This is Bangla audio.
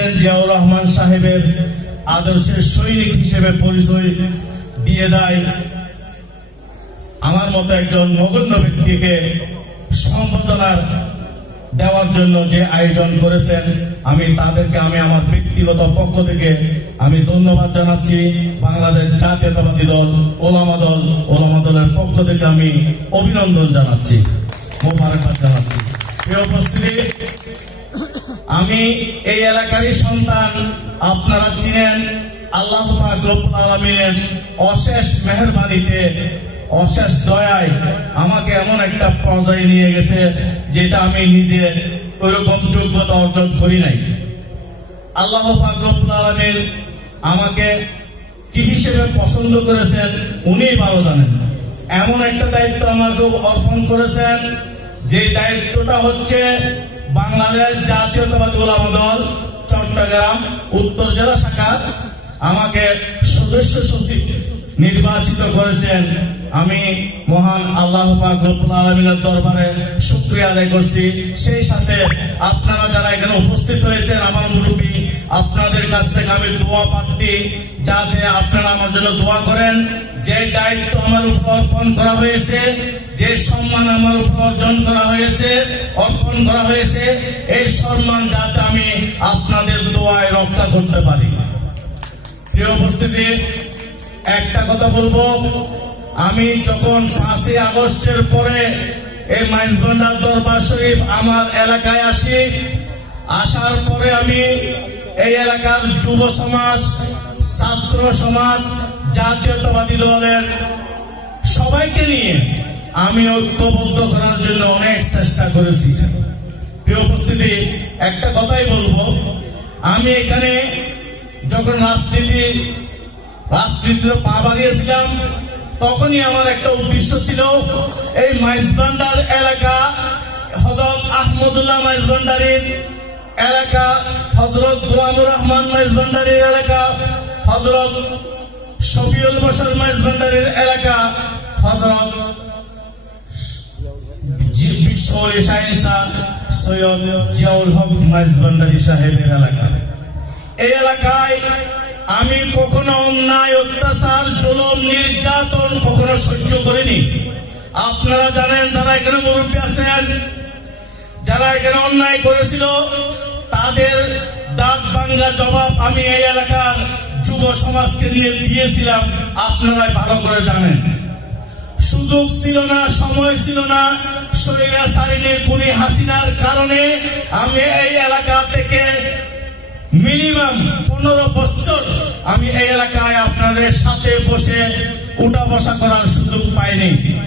প্রেসিডেন্ট জিয়াউর রহমান সাহেবের আদর্শের সৈনিক হিসেবে পরিচয় দিয়ে যায়। আমার মতো একজন নগণ্য ব্যক্তিকে সম্বর্ধনা দেওয়ার জন্য যে আয়োজন করেছেন, আমি তাদেরকে আমার ব্যক্তিগত পক্ষ থেকে আমি ধন্যবাদ জানাচ্ছি। বাংলাদেশ জাতীয়তাবাদী দল ওলামা দলের পক্ষ থেকে আমি অভিনন্দন জানাচ্ছি, মোবারকবাদ জানাচ্ছি। প্রিয় উপস্থিতি, আমি এই এলাকারই সন্তান। আপনারা চিনেন, আল্লাহ পাক রব্বুল আলামিনের অশেষ মেহেরবানিতে, অশেষ দয়ায় আমাকে এমন একটা পর্যায়ে নিয়ে গেছে যেটা আমি নিজে ওইরকম যোগ্যতা অর্জন করি নাই। আল্লাহ পাক রব্বুল আলামিন আমাকে কি হিসেবে পছন্দ করেছেন উনিই ভালো জানেন। এমন একটা দায়িত্ব আমাকে অর্পণ করেছেন, যে দায়িত্বটা হচ্ছে বাংলাদেশ জাতীয়তাবাদী ওলামা দল চট্টগ্রাম উত্তর জেলা শাখা আমাকে সদস্য সচিব নির্বাচিত করেছেন। আমি মহান আল্লাহ পাক রব্বুল আলামিনের দরবারে শুকরিয়া আদায় করছি। সেই সাথে আপনারা যারা এখানে উপস্থিত হয়েছেন, আমার মুরব্বী, আপনাদের কাছ থেকে আমি দোয়া প্রার্থী, যাতে আপনারা আমার জন্য দোয়া করেন। যে দায়িত্ব আমার উপর অর্পণ করা হয়েছে, যে সম্মান আমার উপর অর্পণ করা হয়েছে, এই সম্মান যাতে আমি আপনাদের দোয়ায় রক্ষা করতে পারি। প্রিয় উপস্থিতি, একটা কথা বলবো, আমি যখন 5ই আগস্টের পরে এই মাইজভান্ডার দরবার শরীফ আমার এলাকায় আসার পরে আমি এই এলাকার যুব সমাজ, ছাত্র সমাজ, জাতীয়তাবাদী দলের সবাইকে নিয়ে আমি ঐক্যবদ্ধ করার জন্য অনেক চেষ্টা করেছি। প্রিয় উপস্থিতি, একটা কথাই বলবো, আমি এখানে যখন রাজনীতিতে পা বাড়িয়েছিলাম, তখনই আমার একটা উদ্দেশ্য ছিল এই মাইজভান্ডার এলাকা, হযরত আহমদুল্লাহ মাইজভান্ডারির এলাকা, হযরত গোলামুর রহমান মাইজভান্ডারির এলাকা, হযরত শফিউল বশর মাইজভান্ডারির এলাকা, হযরত সৈয়দ জিয়াউল হক মাইজভান্ডারি সাহেবের এলাকা। এই এলাকায় আমি কখনো অন্যায়, অত্যাচার, জুলুম, নির্যাতন কখনো সহ্য করিনি। আপনারা জানেন, যারা এখানে মুরব্বী আছেন, যারা এখানে অন্যায় করেছিল, তাদের দাঁত ভাঙ্গা জবাব আমি এই এলাকার যুব সমাজকে নিয়ে দিয়েছিলাম। আপনারা ভালো করে জানেন, সুযোগ ছিল না, সময় ছিল না। স্বৈরাচারিণী খুনি হাসিনার কারণে আমি এই এলাকা থেকে মিনিমাম 15 বছর আমি এই এলাকায় আপনাদের সাথে বসে উঠা বসা করার সুযোগ পাইনি।